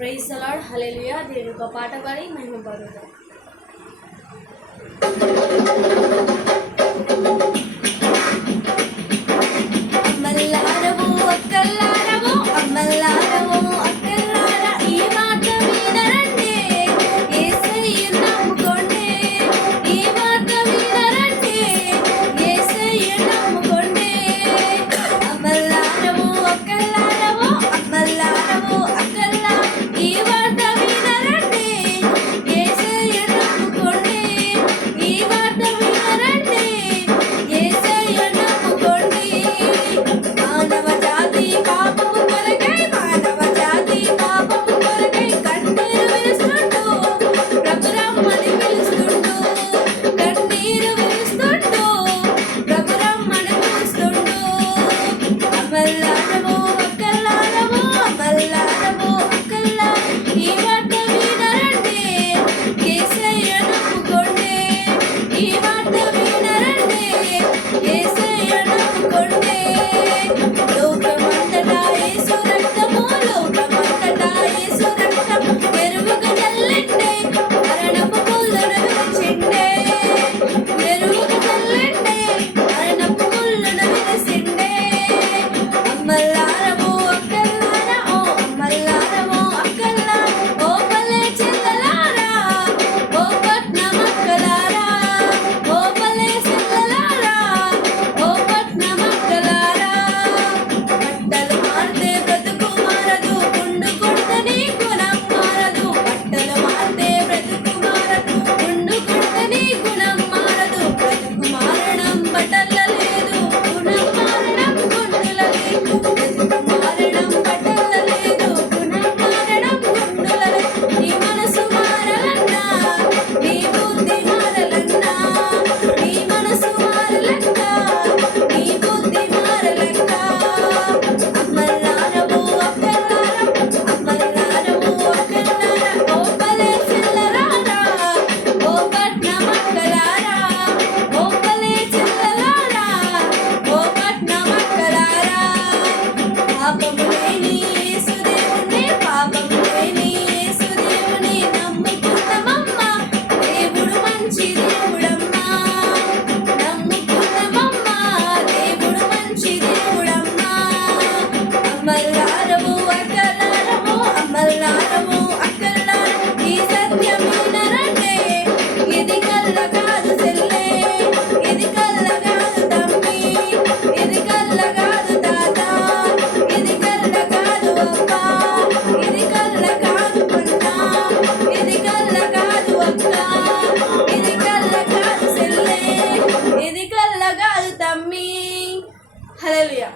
Praise the lord, హల్లెలూయా. దేవుని ఒక పాట పాడి మహిమ పరుద్దాం. అమ్మల్లారవు అక్కల్లారవు అమ్మల్లారవు అక్కల్లారా ఈ మాట వినరండి, యేసయ్యను నమ్ముకోండి. ఈ మాట వినరండి, యేసయ్యను నమ్ముకోండి. అమ్మల్లారవు అక్కల్లారవు అమ్మల్లారవు అక్కల్లా ఈ మాట వినరండి, యేసయ్యను నమ్ముకోండి. ఈ మాట వినరండి, యేసయ్యను నమ్ముకోండి. మానవ జాతి పాపము కొరకై కన్నీరు విలుస్తుంటూ ప్రభు రమ్మని పిలుస్తుంటూ, కన్నీరు విలుస్తుంటూ ప్రభు రమ్మని పిలుస్తుంటూ. అమ్మల్లారము అక్కల్లారము అమ్మల్లారము అక్కల్లా ఈ మాట వినరండి, యేసయ్యను నమ్ముకోండి. ఈ మాట వినరండి, యేసయ్యను నమ్ముకోండి. లోకమంతటా యేసు రక్తము, లోకమంతటా యేసు రక్తము మెరుగుగా చల్లండి, మరణపు ముళ్ళను విరిచిండే. మెరుగుగా చల్లండి, మరణపు ముళ్ళను విరిచిండే. అమ్మల్లారము అక్కల్లారా ఓ అమ్మల్లారము అక్కల్లా, ఓ పల్లె చెల్లలారా, ఓ పట్నం అక్కలారా, ఓ పల్లె చెల్లలారా, ఓ పట్నం అక్కలారా. బట్టలు మారితే బ్రతుకు మారదు, గుండు కొడితే గుణం మారదు. బట్టలు మారితే బ్రతుకు మారదు, గుండు కొడితే గుణం మారదు. బ్రతుకు మారడం బట్టల లేదు, గుణం మారడం గుండుల లేదు. బ్రతుకు మారడం బట్టల లేదు, గుణం మారడం గుండుల లేదు. నీ మనసు మారాలన్నా, నీ బుద్ధి మారాలన్నా, నీ మనసు మారాలన్నా, నీ బుద్ధి మారాలన్నా. అమ్మల్లారవు అక్కల్లారా అమ్మల్లారవు అక్కల్లారా, ఓ పల్లె చెల్లలారా, ఓ పట్నం అక్కలారా, ఓ పల్లె చెల్లలారా, ఓ పట్నం అక్కలారా. పాపము లేని యేసుదేవుని, పాపము లేని యేసుదేవుని నమ్ముకున్నామమ్మా, దేవుడు మంచి దేవుడమ్మా. నమ్ముకున్నామమ్మా, దేవుడు మంచి దేవుడమ్మా. అమ్మల్లారవు అక్కల్లారవు అమ్మల్లారవు అక్కల్లారా ఈ సత్యం వినరండి, ఇది కల్ల కాదు చెల్లె, ఇది కల్ల కాదు తమ్మి, ఇది కల్ల కాదు తాత, ఇది కల్ల కాదు అప్ప, ఇది కల్ల కాదు అన్న, ఇది కల్ల కాదు అక్క, ఇది కల్ల కాదు చెల్లె, ఇది కల్ల కాదు తమ్మి. హల్లెలూయా.